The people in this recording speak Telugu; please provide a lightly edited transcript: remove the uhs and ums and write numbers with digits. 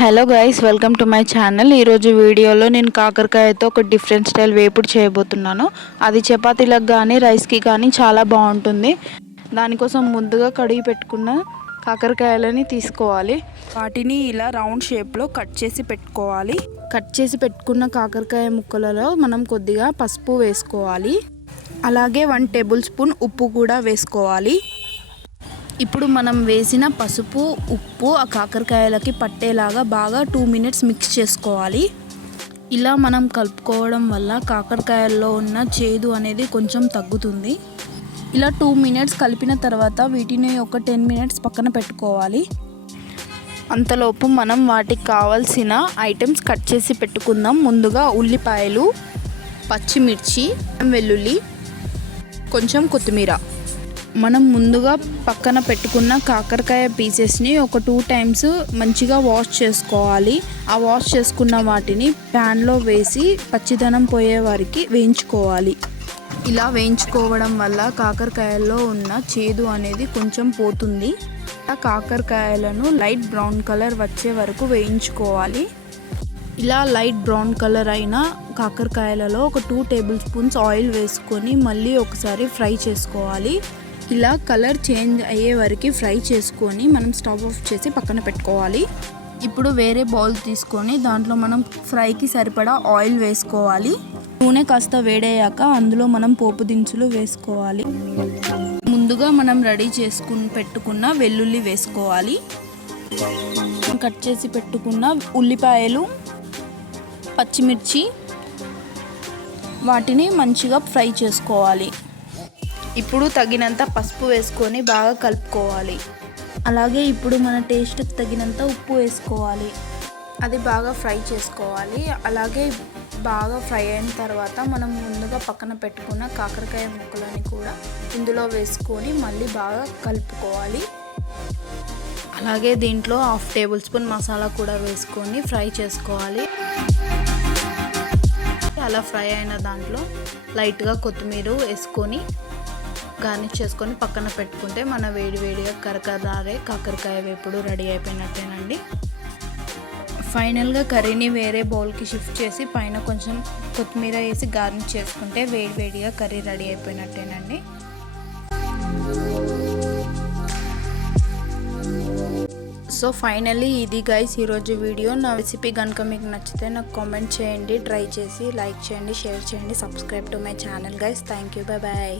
Hello guys, welcome to my channel. ఈరోజు వీడియోలో నేను కాకరకాయతో ఒక డిఫరెంట్ స్టైల్ వేపుడు చేయబోతున్నాను. అది చపాతీలకు కానీ రైస్కి కానీ చాలా బాగుంటుంది. దానికోసం ముందుగా కడిగి పెట్టుకున్న కాకరకాయలని తీసుకోవాలి. వాటిని ఇలా రౌండ్ షేప్లో కట్ చేసి పెట్టుకోవాలి. కట్ చేసి పెట్టుకున్న కాకరకాయ ముక్కలలో మనం కొద్దిగా పసుపు వేసుకోవాలి. అలాగే 1 టేబుల్ స్పూన్ ఉప్పు కూడా వేసుకోవాలి. ఇప్పుడు మనం వేసిన పసుపు ఉప్పు ఆ కాకరకాయలకి పట్టేలాగా బాగా 2 మినిట్స్ మిక్స్ చేసుకోవాలి. ఇలా మనం కలుపుకోవడం వల్ల కాకరకాయల్లో ఉన్న చేదు అనేది కొంచెం తగ్గుతుంది. ఇలా 2 మినిట్స్ కలిపిన తర్వాత వీటిని ఒక 10 మినిట్స్ పక్కన పెట్టుకోవాలి. అంతలోపు మనం వాటికి కావాల్సిన ఐటమ్స్ కట్ చేసి పెట్టుకుందాం. ముందుగా ఉల్లిపాయలు, పచ్చిమిర్చి, వెల్లుల్లి, కొంచెం కొత్తిమీర. మనం ముందుగా పక్కన పెట్టుకున్న కాకరకాయ పీసెస్ని ఒక 2 టైమ్స్ మంచిగా వాష్ చేసుకోవాలి. ఆ వాష్ చేసుకున్న వాటిని ప్యాన్లో వేసి పచ్చిదనం పోయే వరకు వేయించుకోవాలి. ఇలా వేయించుకోవడం వల్ల కాకరకాయల్లో ఉన్న చేదు అనేది కొంచెం పోతుంది. ఆ కాకరకాయలను లైట్ బ్రౌన్ కలర్ వచ్చే వరకు వేయించుకోవాలి. ఇలా లైట్ బ్రౌన్ కలర్ అయిన కాకరకాయలలో ఒక 2 టేబుల్ స్పూన్స్ ఆయిల్ వేసుకొని మళ్ళీ ఒకసారి ఫ్రై చేసుకోవాలి. ఇలా కలర్ చేంజ్ అయ్యే వరకు ఫ్రై చేసుకొని మనం స్టవ్ ఆఫ్ చేసి పక్కన పెట్టుకోవాలి. ఇప్పుడు వేరే బౌల్ తీసుకొని దాంట్లో మనం ఫ్రైకి సరిపడా ఆయిల్ వేసుకోవాలి. నూనె కాస్త వేడయ్యాక అందులో మనం పోపు దినుసులు వేసుకోవాలి. ముందుగా మనం రెడీ చేసుకుని పెట్టుకున్న వెల్లుల్లి వేసుకోవాలి. కట్ చేసి పెట్టుకున్న ఉల్లిపాయలు, పచ్చిమిర్చి, వాటిని మంచిగా ఫ్రై చేసుకోవాలి. ఇప్పుడు తగినంత పసుపు వేసుకొని బాగా కలుపుకోవాలి. అలాగే ఇప్పుడు మన టేస్ట్కి తగినంత ఉప్పు వేసుకోవాలి. అది బాగా ఫ్రై చేసుకోవాలి. అలాగే బాగా ఫ్రై అయిన తర్వాత మనం ముందుగా పక్కన పెట్టుకున్న కాకరకాయ ముక్కలని కూడా ఇందులో వేసుకొని మళ్ళీ బాగా కలుపుకోవాలి. అలాగే దీంట్లో 1/2 టేబుల్ స్పూన్ మసాలా కూడా వేసుకొని ఫ్రై చేసుకోవాలి. అలా ఫ్రై అయిన దాంట్లో లైట్గా కొత్తిమీర వేసుకొని గార్నిష్ చేసుకొని పక్కన పెట్టుకుంటే మన వేడివేడిగా కరకదారే కాకరకాయ వేపుడు రెడీ అయిపోయినట్టేనండి. ఫైనల్గా కర్రీని వేరే బౌల్కి షిఫ్ట్ చేసి పైన కొంచెం కొత్తిమీర వేసి గార్నిష్ చేసుకుంటే వేడివేడిగా కర్రీ రెడీ అయిపోయినట్టేనండి. సో ఫైనల్లీ ఇది గైస్ ఈరోజు వీడియో. నా రెసిపీ కనుక మీకు నచ్చితే నాకు కామెంట్ చేయండి, ట్రై చేసి లైక్ చేయండి, షేర్ చేయండి, subscribe to my channel guys. Thank you, bye bye.